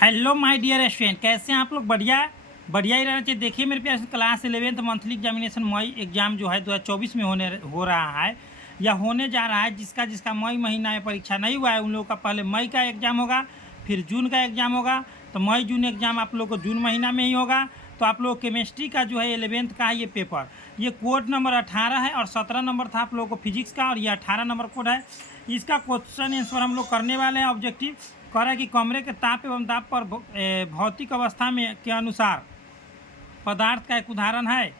Hello my dear student, कैसे हैं आप लोग? बढ़िया ही रहना चाहिए। देखिए मेरे प्यारे, क्लास 11th मंथली एग्जामिनेशन मई एग्जाम जो है 2024 में हो रहा है या होने जा रहा है। जिसका जिसका मई महीना में परीक्षा नहीं हुआ है उन लोगों का पहले मई का एग्ज़ाम होगा, फिर जून का एग्ज़ाम होगा। तो मई जून एग्ज़ाम आप लोग को जून महीना में ही होगा। तो आप लोग केमिस्ट्री का जो है 11th का है ये पेपर, ये कोड नंबर 18 है और 17 नंबर था आप लोगों को फिजिक्स का, और ये 18 नंबर कोड है। इसका क्वेश्चन आंसर हम लोग करने वाले हैं। ऑब्जेक्टिव कह रहा है कि कमरे के ताप एवं दाब पर भौतिक अवस्था में के अनुसार पदार्थ का एक उदाहरण है।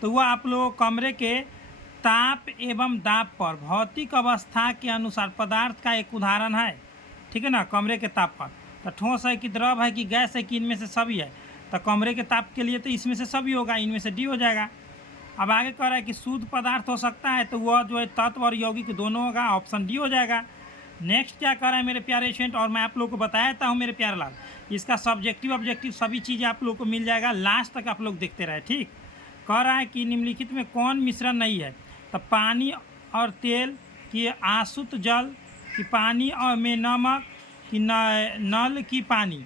तो वह आप लोग कमरे के ताप एवं दाब पर भौतिक अवस्था के अनुसार पदार्थ का एक उदाहरण है, ठीक है ना। कमरे के ताप पर तो ठोस है कि द्रव है कि गैस है कि इनमें से सभी है। तो कमरे के ताप के लिए तो इसमें से सभी होगा, इनमें से डी हो जाएगा। अब आगे कह रहा है कि शुद्ध पदार्थ हो सकता है, तो वह जो है तत्व और यौगिक दोनों होगा, ऑप्शन डी हो जाएगा। नेक्स्ट क्या कह रहा है मेरे प्यारे स्टूडेंट, और मैं आप लोग को बताया हूँ मेरे प्यारे लाल, इसका सब्जेक्टिव ऑब्जेक्टिव सभी चीज़ें आप लोग को मिल जाएगा। लास्ट तक आप लोग देखते रहे, ठीक। कह रहा है कि निम्नलिखित में कौन मिश्रण नहीं है? तो पानी और तेल, कि आसुत जल, कि पानी और में नमक, कि नल की पानी।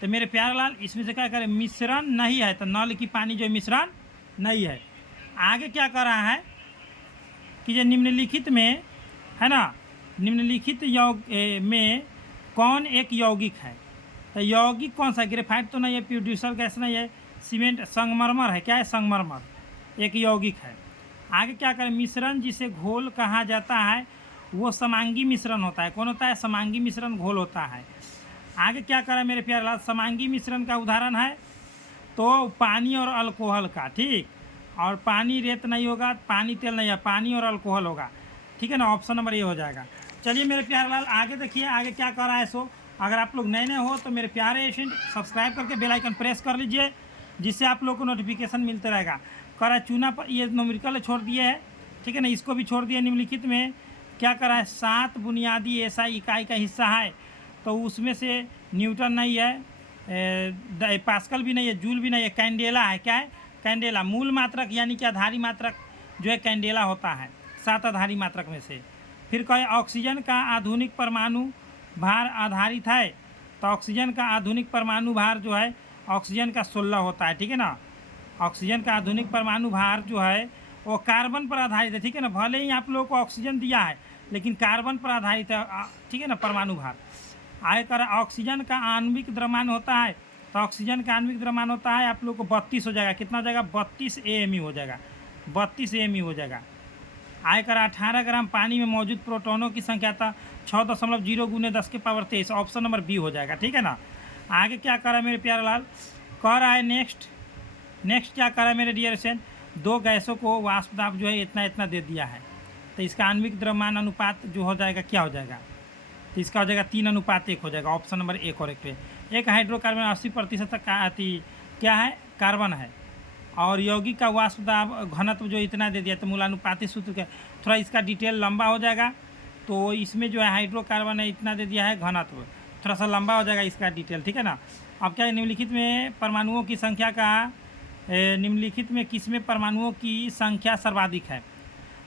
तो मेरे प्यारे लाल इसमें से क्या करें? मिश्रण नहीं है, तो नल की पानी जो मिश्रण नहीं है। आगे क्या कर रहा है कि जो निम्नलिखित में है ना, निम्नलिखित में कौन एक यौगिक है? तो यौगिक कौन सा? ग्रेफाइट तो नहीं है, प्रोड्यूसर गैस नहीं है, सीमेंट, संगमरमर है। क्या है? संगमरमर एक यौगिक है। आगे क्या करें? मिश्रण जिसे घोल कहा जाता है वो समांगी मिश्रण होता है। कौन होता है? समांगी मिश्रण घोल होता है। आगे क्या करें मेरे प्यारे लाल? समांगी मिश्रण का उदाहरण है तो पानी और अल्कोहल का, ठीक। और पानी रेत नहीं होगा, पानी तेल नहीं है, पानी और अल्कोहल होगा, ठीक है ना। ऑप्शन नंबर ये हो जाएगा। चलिए मेरे प्यारे लाल आगे देखिए, आगे क्या कर रहा है। सो अगर आप लोग नए हो तो मेरे प्यारे स्टूडेंट सब्सक्राइब करके बेल आइकन प्रेस कर लीजिए, जिससे आप लोग को नोटिफिकेशन मिलते रहेगा। कर रहा है चूना पर, ये न्यूमेरिकल छोड़ दिए है, ठीक है ना, इसको भी छोड़ दिए। निम्नलिखित में क्या कर रहा है? 7 बुनियादी ऐसा इकाई का हिस्सा है, तो उसमें से न्यूटन नहीं है, पास्कल भी नहीं है, जूल भी नहीं है, कैंडेला है। क्या है? कैंडेला। मूल मात्रक यानी कि आधारी मात्रक जो है कैंडेला होता है, 7 आधारी मात्रक में से। फिर कहे ऑक्सीजन का आधुनिक परमाणु भार आधारित है, तो ऑक्सीजन का आधुनिक परमाणु भार जो है ऑक्सीजन का 16 होता है, ठीक है ना। ऑक्सीजन का आधुनिक परमाणु भार जो है वो कार्बन पर आधारित है, ठीक है ना। भले ही आप लोगों को ऑक्सीजन दिया है लेकिन कार्बन पर आधारित है, ठीक है ना, परमाणु भार। आगे कर ऑक्सीजन का आणविक द्रव्यमान होता है, तो ऑक्सीजन का आणविक द्रव्यमान होता है आप लोग को 32 हो जाएगा। कितना हो जाएगा? 32 AMU हो जाएगा, 32 AMU हो जाएगा। आगे कर 18 ग्राम पानी में मौजूद प्रोटॉनों की संख्या था 6.0 × 10⁻23। ऑप्शन नंबर बी हो जाएगा, ठीक है ना। आगे क्या कर रहा है मेरे प्यारे लाल? कह रहा है नेक्स्ट क्या कर रहा है मेरे डियर फ्रेंड? 2 गैसों को वाष्प दाब जो है इतना इतना दे दिया है, तो इसका आणविक द्रव्यमान अनुपात जो हो जाएगा क्या हो जाएगा? तो इसका हो जाएगा 3:1 हो जाएगा। ऑप्शन नंबर ए करेक्ट है। एक हाइड्रोकार्बन 80% तक का क्या है? कार्बन है। और यौगिक का वाष्प दाब घनत्व जो इतना दे दिया, तो मूलानुपाती सूत्र का थोड़ा इसका डिटेल लंबा हो जाएगा। तो इसमें जो है हाइड्रोकार्बन है इतना दे दिया है, घनत्व थोड़ा सा लंबा हो जाएगा इसका डिटेल, ठीक है ना। अब क्या है? निम्नलिखित में परमाणुओं की संख्या का निम्नलिखित में किसमें परमाणुओं की संख्या सर्वाधिक है?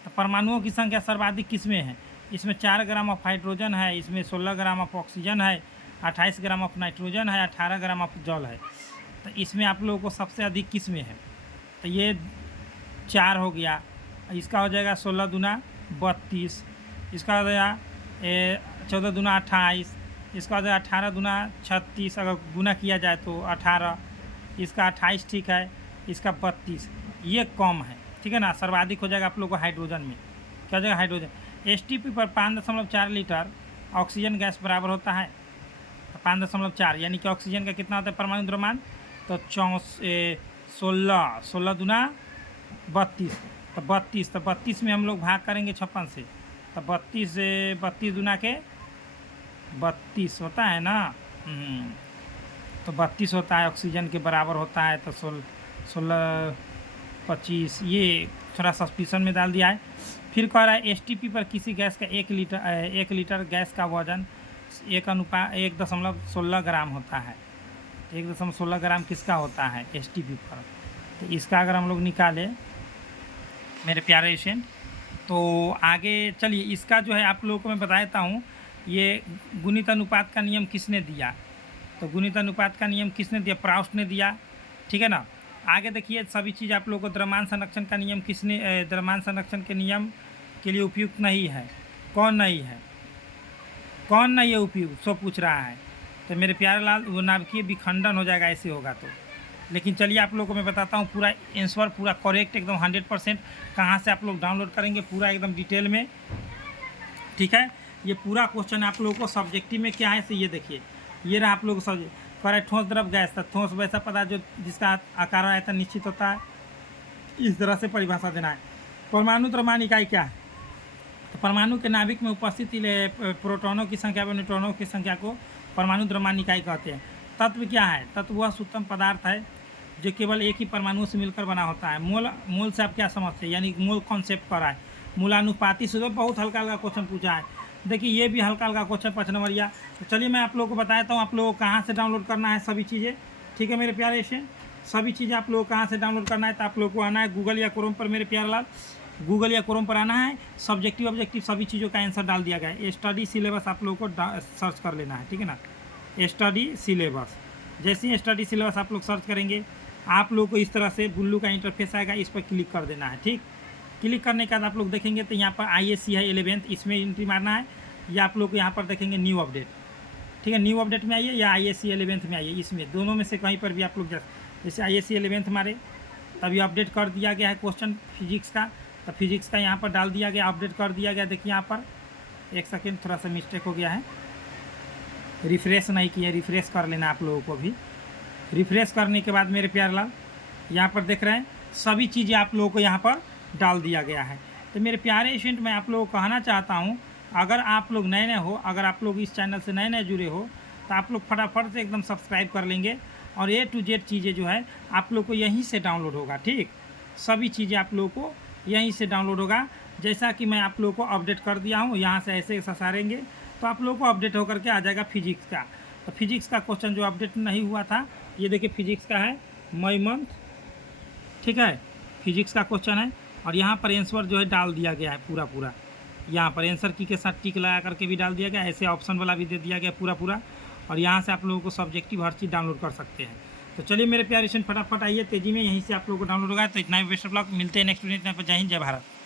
तो परमाणुओं की संख्या सर्वाधिक किसमें है? इसमें 4 ग्राम ऑफ हाइड्रोजन है, इसमें 16 ग्राम ऑफ ऑक्सीजन है, 28 ग्राम ऑफ नाइट्रोजन है, 18 ग्राम ऑफ जल है। तो इसमें आप लोगों को सबसे अधिक किस में है? तो ये 4 हो गया, इसका हो जाएगा 16 दूना 32, इसका हो जाएगा 14 दूना 28, इसका हो जाएगा 18 दूना 36, अगर गुना किया जाए तो 18, इसका 28, ठीक है, इसका 32, ये कम है, ठीक है ना। सर्वाधिक हो जाएगा आप लोग को हाइड्रोजन में। क्या हो जाएगा? हाइड्रोजन। STP पर 5.4 लीटर ऑक्सीजन गैस बराबर होता है, तो 5.4 यानी कि ऑक्सीजन का कितना होता है परमाणु द्रव्यमान? तो 16 दूना 32, तो 32 में हम लोग भाग करेंगे 56 से, तो 32 दूना के 32 होता है ना। तो 32 होता है, ऑक्सीजन के बराबर होता है। तो 16 25 ये थोड़ा सस्पिशन में डाल दिया है। फिर कह रहा है STP पर किसी गैस का 1 लीटर गैस का वजन 1.16 ग्राम होता है। 1.16 ग्राम किसका होता है? STP पर। तो इसका अगर हम लोग निकालें मेरे प्यारे स्टूडेंट, तो आगे चलिए इसका जो है आप लोगों को मैं बता देता हूँ। ये गुणित अनुपात का नियम किसने दिया? तो गुणित अनुपात का नियम किसने दिया? प्राउस्ट ने दिया, ठीक है ना। आगे देखिए सभी चीज़ आप लोगों को द्रव्यमान संरक्षण का नियम किसने द्रव्यमान संरक्षण के नियम के लिए उपयुक्त नहीं है, कौन नहीं है, कौन नहीं है उपयुक्त, सो पूछ रहा है। तो मेरे प्यारे लाल वो नाभिकीय विखंडन हो जाएगा ऐसे होगा तो। लेकिन चलिए आप लोगों को मैं बताता हूँ पूरा आंसर पूरा करेक्ट एकदम 100%। कहाँ से आप लोग डाउनलोड करेंगे पूरा एकदम डिटेल में, ठीक है। ये पूरा क्वेश्चन आप लोगों को सब्जेक्टिव में क्या है तो ये देखिए, ये रहा आप लोग सब्जेक्ट करे ठोस द्रव गैस था। ठोस वैसा पदार्थ जो जिसका आकार आयतन निश्चित होता है, इस तरह से परिभाषा देना है। परमाणु द्रव्यमान इकाई क्या है? तो परमाणु के नाभिक में उपस्थित प्रोटॉनों की संख्या व न्यूट्रॉनों की संख्या को परमाणु द्रव्यमान इकाई कहते हैं। तत्व क्या है? तत्व वह सूक्ष्म पदार्थ है जो केवल एक ही परमाणु से मिलकर बना होता है। मोल से आप क्या समझते हैं, यानी मोल कॉन्सेप्ट कर रहा है। मूलानुपाती से बहुत हल्का हल्का क्वेश्चन पूछा है। देखिए ये भी हल्का हल्का क्वेश्चन 5 नंबरिया। तो चलिए मैं आप लोगों को बताता हूँ आप लोगों को कहाँ से डाउनलोड करना है सभी चीज़ें, ठीक है मेरे प्यारे से। सभी चीज़ें आप लोगों को कहाँ से डाउनलोड करना है तो आप लोगों को आना है गूगल या क्रोम पर, मेरे प्यारे लाल गूगल या क्रोम पर आना है। सब्जेक्टिव ऑब्जेक्टिव सभी चीज़ों का आंसर डाल दिया गया है। स्टडी सिलेबस आप लोगों को सर्च कर लेना है, ठीक है ना। स्टडी सिलेबस, जैसे ही स्टडी सिलेबस आप लोग सर्च करेंगे आप लोग को इस तरह से बुल्लू का इंटरफेस आएगा, इस पर क्लिक कर देना है, ठीक। क्लिक करने के बाद आप लोग देखेंगे तो यहाँ पर ISC है 11th, इसमें एंट्री मारना है। या आप लोग यहाँ पर देखेंगे न्यू अपडेट, ठीक है। न्यू अपडेट में आइए या ISC 11th में आइए, इसमें दोनों में से कहीं पर भी आप लोग जैसे ISC 11th मारे तभी अपडेट कर दिया गया है क्वेश्चन फिजिक्स का। तो फिजिक्स का यहाँ पर डाल दिया गया, अपडेट कर दिया गया। देखिए यहाँ पर एक सेकेंड थोड़ा सा मिस्टेक हो गया है, रिफ़्रेश नहीं किया, रिफ़्रेश कर लेना आप लोगों को भी। रिफ़्रेश करने के बाद मेरे प्यारे लाल यहाँ पर देख रहे हैं सभी चीज़ें आप लोगों को यहाँ पर डाल दिया गया है। तो मेरे प्यारे स्टूडेंट मैं आप लोगों को कहना चाहता हूँ, अगर आप लोग नए नए हो, अगर आप लोग इस चैनल से नए नए जुड़े हो तो आप लोग फटाफट से एकदम सब्सक्राइब कर लेंगे और A to Z चीज़ें जो है आप लोग को यहीं से डाउनलोड होगा, ठीक। सभी चीज़ें आप लोगों को यहीं से डाउनलोड होगा। जैसा कि मैं आप लोगों को अपडेट कर दिया हूँ, यहाँ से ऐसे ससारेंगे तो आप लोगों को अपडेट होकर के आ जाएगा फिजिक्स का। तो फिजिक्स का क्वेश्चन जो अपडेट नहीं हुआ था, ये देखिए फिजिक्स का है मई मंथ, ठीक है। फिजिक्स का क्वेश्चन है और यहाँ पर आंसर जो है डाल दिया गया है पूरा। यहाँ पर आंसर की के साथ टिक लगा करके भी डाल दिया गया, ऐसे ऑप्शन वाला भी दे दिया गया पूरा। और यहाँ से आप लोगों को सब्जेक्टिव हर चीज़ डाउनलोड कर सकते हैं। तो चलिए मेरे प्यारे स्टूडेंट फटाफट आइए तेज़ी में, यहीं से आप लोगों को डाउनलोड होगा। तो इतना ही बेस्ट ऑफ लक, मिलते हैं नेक्स्ट वीडियो पर। जय हिंद, जय भारत।